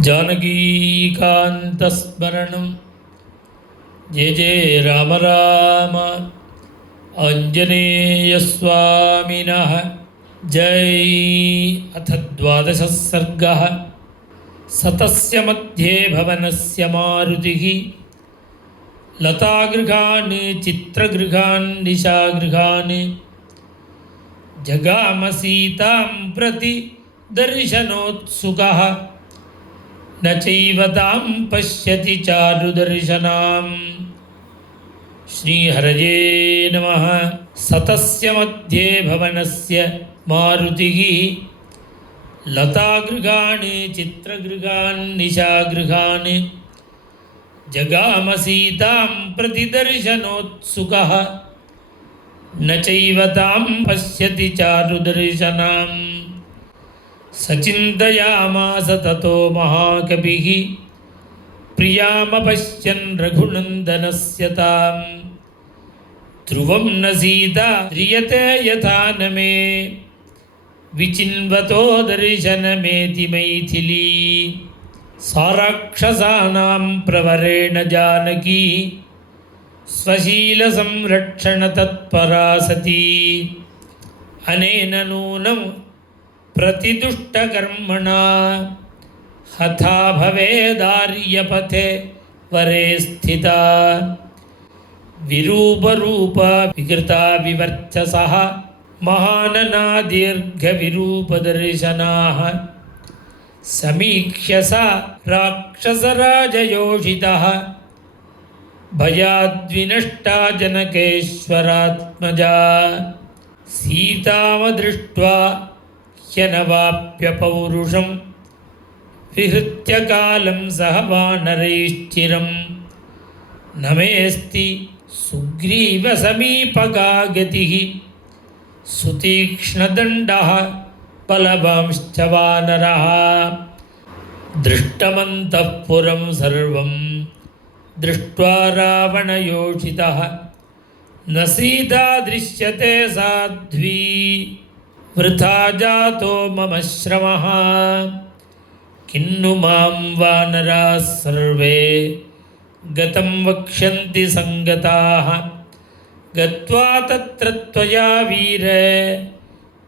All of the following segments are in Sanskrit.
जानकीकान्तस्मरणं जय जय राम राम आञ्जनेयस्वामिनः जय। अथ द्वादशः सर्गः। सतस्य मध्ये भवनस्य मारुतिः लतागृहान् चित्रगृहान् निशागृहान् जगाम सीतां प्रति दर्शनोत्सुकः न चैव तां पश्यति चारुदर्शनाम्। श्रीहरये नमः। सतस्य मध्ये भवनस्य मारुतिः लतागृहान् चित्रगृहान् निशागृहान् जगाम सीतां प्रति दर्शनोत्सुकः न चैव तां पश्यति चारुदर्शनाम्। सचिन्तयामास ततो महाकविः प्रियामपश्यन् रघुनन्दनस्य तां। ध्रुवं न सीता ध्रियते यथा न मे विचिन्वतो दर्शनमेति मैथिली। सा राक्षसानां प्रवरेण जानकी स्वशीलसंरक्षणतत्परा सती। अनेन नूनं प्रतिदुष्टकर्मणा हता भवेदार्यपथे वरे स्थिता। विरूपरूपा विकृता विवर्चसः महानना दीर्घविरूपदर्शनाः। समीक्ष्य सा राक्षसराजयोषितः भयाद्विनष्टा जनकेश्वरात्मजा। सीतामदृष्ट्वा ह्यनवाप्य पौरुषं विहृत्य कालं सह वानरैश्चिरं। न मेऽस्ति सुग्रीवसमीपगा गतिः सुतीक्ष्णदण्डः बलवांश्च वानरः। दृष्टमन्तः पुरं सर्वं दृष्ट्वा रावणयोषितः न सीता दृश्यते साध्वी वृथा जातो मम श्रमः। किन्नु मां वानराः सर्वे गतं वक्ष्यन्ति सङ्गताः। गत्वा तत्र त्वया वीर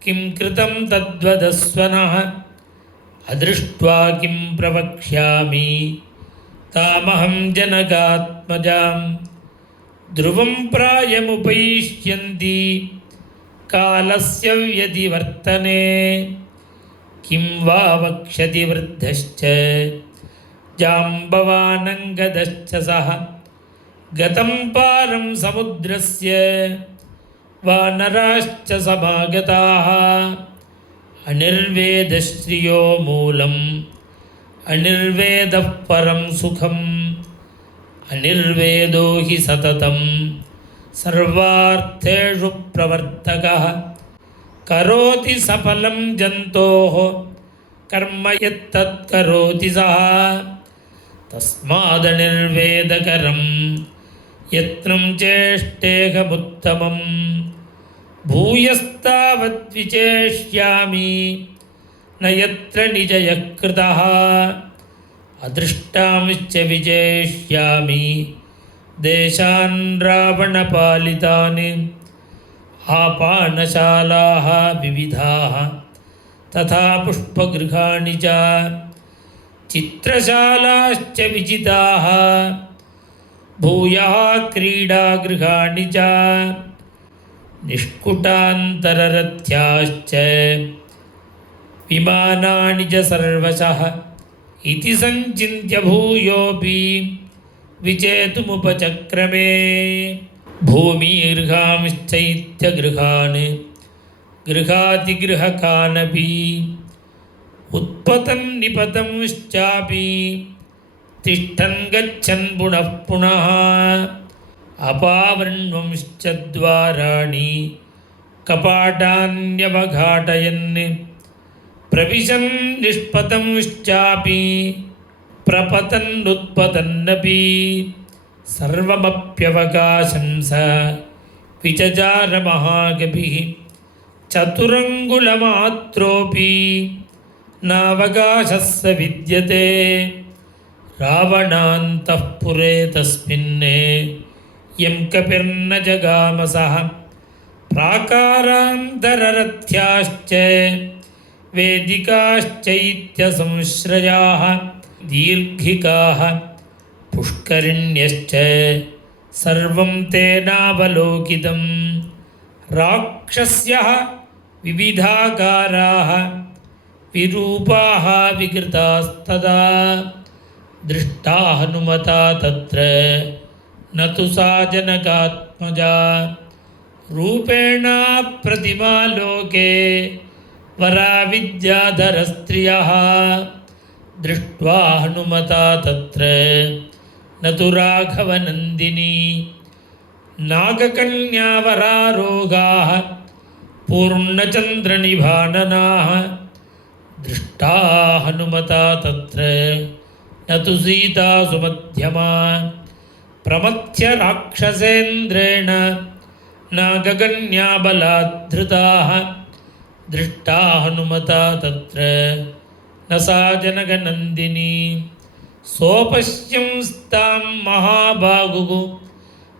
किं कृतं तद्वदस्वनः। अदृष्ट्वा किं प्रवक्ष्यामि तामहं जनकात्मजां। ध्रुवं प्रायमुपैष्यन्ति कालस्य व्यतिवर्तने। किं वा वक्ष्यति वृद्धश्च जाम्बवानङ्गदश्च सः। गतं पारं समुद्रस्य वानराश्च समागताः। अनिर्वेदश्रियो मूलम् अनिर्वेदः परं सुखम्। अनिर्वेदो हि सततं सर्वार्थेषु प्रवर्तकः। करोति सफलं जन्तोः कर्म यत्तत् करोति सः। तस्मादनिर्वेदकरं यत्नं चेष्टेहमुत्तमम्। भूयस्तावद्विचेष्यामि न यत्र निजयः कृतः। अदृष्टांश्च विचेष्यामि देशान् रावणपालितान्। आपानशालाः विविधाः तथा पुष्पगृहाणि च चित्रशालाश्च विजिताः। भूयः क्रीडागृहाणि च निष्कुटान्तररथ्याश्च विमानानि च सर्वशः। इति संचिन्त्य भूयोऽपि विचेतुमुपचक्रमे। भूमिगृहांश्चैत्यगृहान् गृहातिगृहकानपि उत्पतन् निपतंश्चापि तिष्ठन् गच्छन् पुनः पुनः। अपावृण्वंश्च द्वाराणि कपाटान्यवघाटयन् प्रविशन् निष्पतंश्चापि प्रपतन्नुत्पतन्नपि। सर्वमप्यवकाशं स विचचार महाकविः चतुरङ्गुलमात्रोऽपि नावकाशस्य विद्यते रावणान्तःपुरे तस्मिन् यं कपिर्न जगामसः प्राकारान्तररथ्याश्च वेदिकाश्चैत्यसंश्रयाः दीर्घिकाः पुष्करिण्यश्च सर्वं तेनावलोकितं राक्षस्यः विविधाकाराः विरूपाः विकृतास्तदा दृष्टा हनुमता तत्र न तु सा जनकात्मजा रूपेण प्रतिमा लोके वरा विद्याधरस्त्रियः दृष्ट्वा हनुमता तत्र न तु राघवनन्दिनी नागकन्यावरारोगाः पूर्णचन्द्रनिभाननाः दृष्टा हनुमता तत्र न तु सीता सुमध्यमा प्रमथ्य राक्षसेन्द्रेण नागकन्याबलाद्धृताः दृष्टा हनुमता तत्र न सा जनकनन्दिनी सोपश्यंस्तां महाबाहुः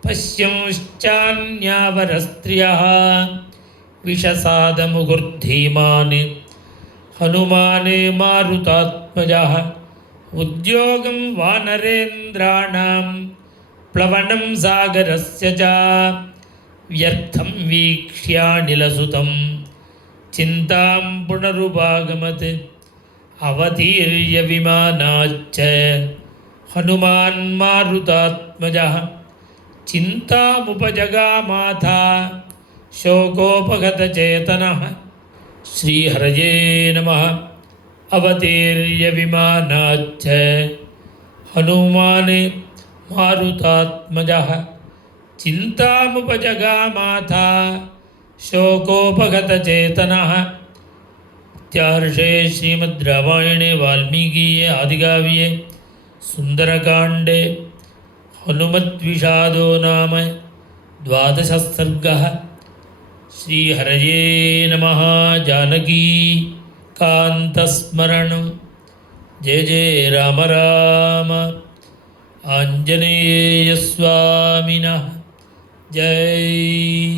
पश्यंश्चान्यावरस्त्रियः विषसादमुहुर्धीमान् हनुमाने मारुतात्मजः उद्योगं वानरेन्द्राणां प्लवनं सागरस्य च व्यर्थं वीक्ष्यानिलसुतं चिन्तां पुनरुपागमत् अवतीर्य विमानाच्च हनुमान् मारुतात्मजः चिन्तामुपजगामाथा शोकोपगतचेतनः श्रीहरये नमः। अवतीर्य विमानाच्च हनुमान् मारुतात्मजः चिन्तामुपजगामाथा शोकोपगतचेतनः। इत्यार्षे श्रीमद् रामायणे वाल्मीकीये आदिकाव्ये सुन्दरकाण्डे हनुमद्विषादो नाम 12 सर्गः। श्रीहरये नमः। जानकी कान्तस्मरणं। जय जय राम राम। आञ्जनेयस्वामिनः जय।